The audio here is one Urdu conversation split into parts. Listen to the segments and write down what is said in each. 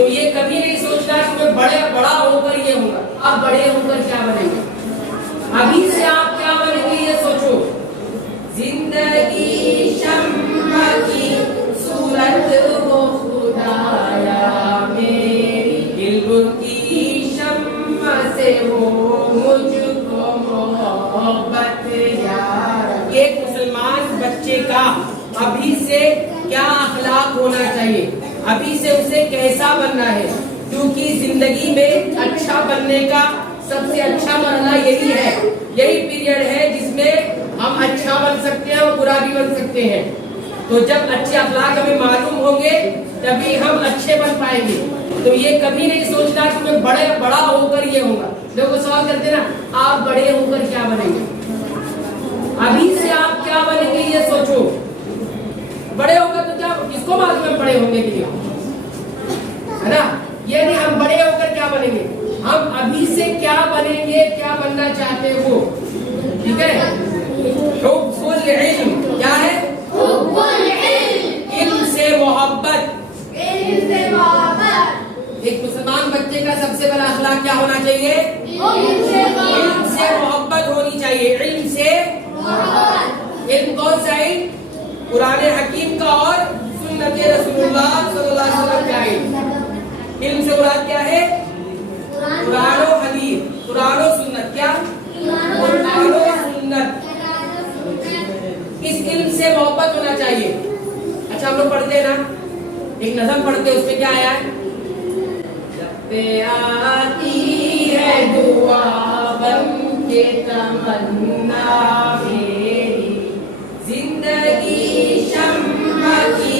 تو یہ کبھی نہیں سوچنا کہ میں بڑا ہو کر یہ ہوں گا. اب بڑے ہو کر کیا بنیں گے؟ ابھی سے آپ کیا بنیں گے یہ سوچو. زندگی شمع کی صورت ہو خدایا میری، علم کی شمع سے ہو مجھ کو محبت یار. ایک مسلمان بچے کا ابھی سے کیا اخلاق ہونا چاہیے، ابھی سے اسے کیسا بننا ہے، کیونکہ زندگی میں اچھا بننے کا سب سے اچھا مرحلہ یہی ہے، یہی پیریڈ ہے جس میں ہم اچھا بن سکتے ہیں اور برا بھی بن سکتے ہیں. تو جب اچھے اخلاق ہمیں معلوم ہوں گے تبھی ہم اچھے بن پائیں گے. تو یہ کبھی نہیں سوچنا کہ میں بڑا ہو کر یہ ہوں گا. لوگ سوال کرتے نا آپ بڑے ہو کر کیا بنیں گے؟ ابھی سے آپ کیا بنیں گے یہ سوچو. بڑے ہو کر تو کیا کس کو معلوم ہے بڑے ہونے کے لیے، ہے نا؟ یہ نہیں ہم بڑے ہو کر کیا بنیں گے، ہم ابھی سے کیا بنیں گے، کیا بننا چاہتے ہو. ٹھیک ہے. حب العلم کیا ہے؟ حب العلم، علم سے محبت. علم سے محبت. ایک مسلمان بچے کا سب سے بڑا اخلاق کیا ہونا چاہیے؟ علم سے محبت ہونی چاہیے. علم سے محبت. علم کون سا ہے؟ قرآن حکیم کا اور سنت رسول اللہ صلی اللہ علیہ وسلم کا علم. علم سے مراد کیا ہے؟ قرآن و حدیث، قرآن و سنت. کیا؟ قرآن و سنت. اس علم سے محبت ہونا چاہیے. اچھا ہم لوگ پڑھتے ہیں نا، ایک نظم پڑھتے ہیں، اس میں کیا آیا ہے؟ جب پہ آتی ہے دعا بن کے تمنا میری، زندگی شمع کی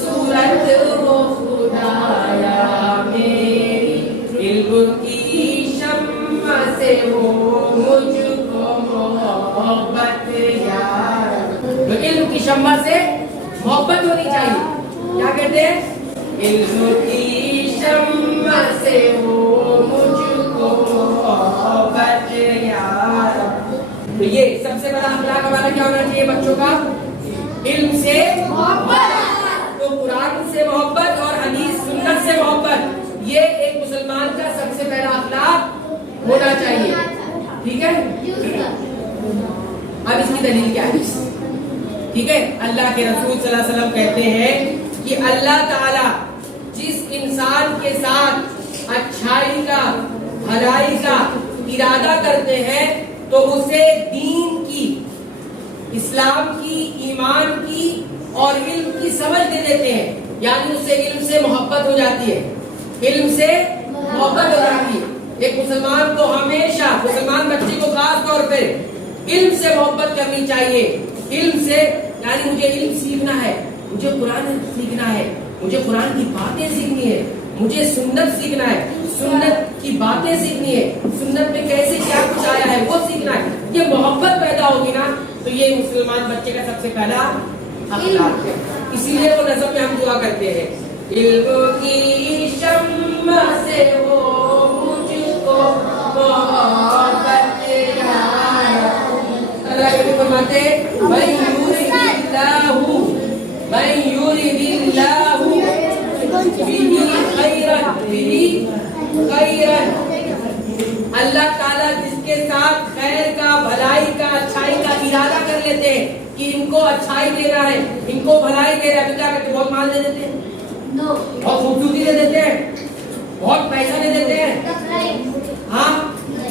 صورت ہو خدایا میری، علم کی شمع سے ہو مجھ کو محبت یار. تو علم کی شمع سے محبت ہونی چاہیے. کیا کہتے ہیں؟ علم کی شمع سے ہو مجھ کو محبت یار. تو یہ سب سے بڑا اخلاق ہمارا کیا ہونا چاہیے بچوں کا؟ علم سے محبت. تو قرآن سے محبت اور حدیث سنت سے محبت، یہ ایک مسلمان کا سب سے پہلا اخلاق ہونا چاہیے. ٹھیک ہے. اب اس کی دلیل کیا ہے؟ ٹھیک ہے. اللہ کے رسول صلی اللہ علیہ وسلم کہتے ہیں کہ اللہ تعالی جس انسان کے ساتھ اچھائی کا، بھلائی کا ارادہ کرتے ہیں تو اسے دین کی، اسلام کی، ایمان کی اور علم کی سمجھ دے دیتے ہیں. یعنی اس سے علم سے محبت ہو جاتی ہے، علم سے محبت ہو جاتی ہے. ایک مسلمان کو ہمیشہ، مسلمان بچے کو خاص طور پہ علم سے محبت کرنی چاہیے. علم سے یعنی مجھے علم سیکھنا ہے، مجھے قرآن سیکھنا ہے، مجھے قرآن کی باتیں سیکھنی ہے، مجھے سنت سیکھنا ہے، سنت کی باتیں سیکھنی ہے، سنت میں کیسے کیا کچھ آیا ہے وہ سیکھنا ہے. یہ محبت پیدا ہوگی نا تو یہ مسلمان بچے کا سب سے پہلا اخلاق ہے. اسی لیے وہ نظم میں ہم دعا کرتے ہیں، علم کی شمع سے ہو مجھ کو محبت یار. اللہ کے فرماتے ہیں من یرید اللہ خیرا، اللہ تعالیٰ جس کے ساتھ خیر کا، بھلائی کا، اچھائی کا ارادہ کر لیتے ہیں کہ ان کو اچھائی دینا ہے، ان کو بھلائی دے رہا ہے، تو کیا کرتے ہیں؟ بہت مال دے دیتے ہیں، بہت خوبصورتی دے دیتے ہیں، بہت پیسہ دے دیتے ہیں، ہاں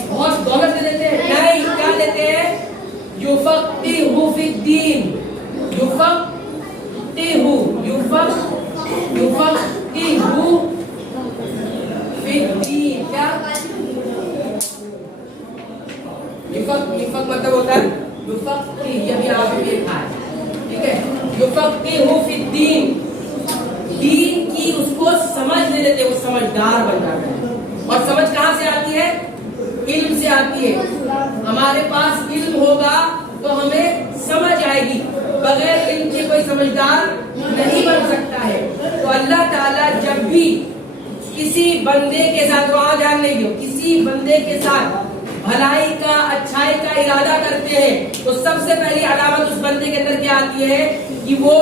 بہت دولت دے دیتے ہیں. نہیں، کیا دیتے ہیں؟ یفقہہ فی الدین. یفقہہ فی الدین. کیا یفقہ مطلب ہوتا ہے یفقہ، یہ بھی آپ نے لکھا ہے. ٹھیک ہے. یفقہہ فی الدین، دین کی اس کو سمجھ لے لیتے، وہ سمجھدار بن جاتا ہے. اور سمجھ کہاں سے آتی ہے؟ علم سے آتی ہے. ہمارے پاس علم ہوگا تو ہمیں سمجھ آئے گی، بغیر علم کے کوئی سمجھدار نہیں بن سکتا ہے. تو اللہ تعالیٰ جب بھی کسی بندے کے ساتھ، وہاں دھیان نہیں دو، کسی بندے کے ساتھ بھلائی کا، اچھائی کا ارادہ کرتے ہیں تو سب سے پہلی علامت اس بندے کے اندر کیا آتی ہے کہ وہ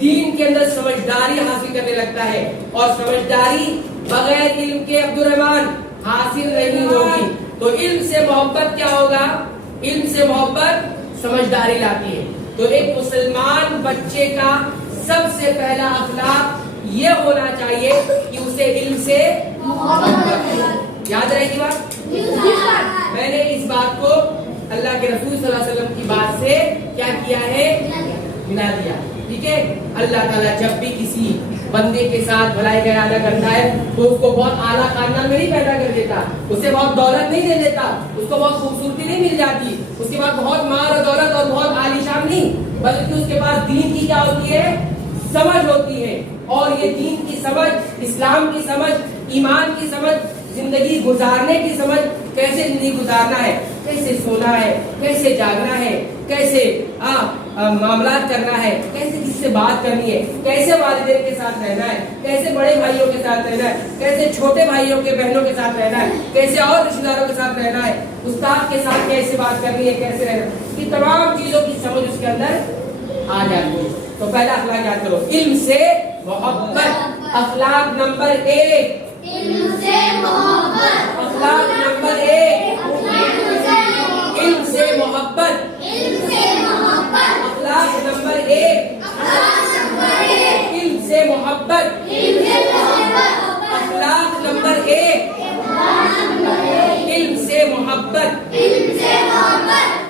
دین کے اندر سمجھداری حاصل کرنے لگتا ہے، اور سمجھداری بغیر علم کے عبد الرحمن حاصل نہیں ہوگی۔ تو علم سے محبت کیا ہوگا؟ علم سے محبت سمجھداری لاتی ہے۔ تو ایک مسلمان بچے کا سب سے پہلا اخلاق یہ ہونا چاہیے کہ اسے علم سے محبت۔ یاد رہے گی بات؟ میں نے اس بات کو اللہ کے رسول صلی اللہ علیہ وسلم کی بات سے کیا کیا ہے؟ ملا دیا۔ ٹھیک ہے، اللہ تعالیٰ جب بھی کسی بندے کے ساتھ بھلائی کا ارادہ کرتا ہے تو اس کو بہت اعلیٰ خاندان میں نہیں پیدا کر دیتا، اسے بہت دولت نہیں دے دیتا، اس کو بہت خوبصورتی نہیں مل جاتی، اس کے بعد بہت مال اور دولت اور بہت عالیشان نہیں، بلکہ اس کے پاس دین کی کیا ہوتی ہے؟ سمجھ ہوتی ہے۔ اور یہ دین کی سمجھ، اسلام کی سمجھ، ایمان کی سمجھ، زندگی گزارنے کی سمجھ، کیسے زندگی گزارنا ہے، کیسے سونا ہے، کیسے جاگنا ہے، کیسے معاملات کرنا ہے، کیسے کس سے بات کرنی ہے، کیسے والدین کے ساتھ رہنا ہے، کیسے بڑے بھائیوں کے ساتھ رہنا ہے، کیسے چھوٹے بھائیوں کے بہنوں کے ساتھ رہنا ہے، کیسے اور رشتہ داروں کے ساتھ رہنا ہے، استاد کے ساتھ کیسے بات کرنی ہے، کیسے رہنا ہے، یہ تمام چیزوں کی سمجھ اس کے اندر آ جاتی ہے۔ تو پہلا اخلاق یاد کرو، علم سے محبت۔ اخلاق نمبر 1، علم سے محبت۔ اخلاق نمبر 1، علم سے محبت۔ علم سے محبت۔ اخلاق نمبر 1، اخلاق نمبر 1، علم سے محبت۔